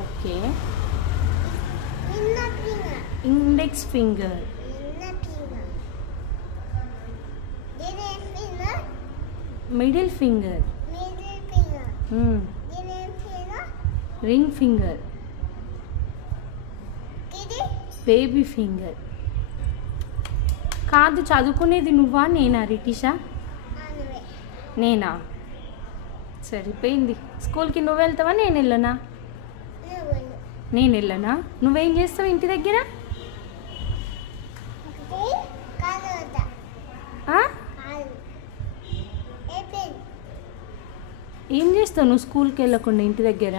Okay. Index finger. Middle finger. Ring finger. Baby finger. కాదు, చదువుకునేది నువ్వా నేనా రిటిషా? నేనా? సరిపోయింది. స్కూల్కి నువ్వు వెళ్తావా నేను వెళ్ళనా? నేను వెళ్ళనా? నువ్వేం చేస్తావు ఇంటి దగ్గర? ఏం చేస్తావు నువ్వు స్కూల్కి వెళ్ళకుండా ఇంటి దగ్గర?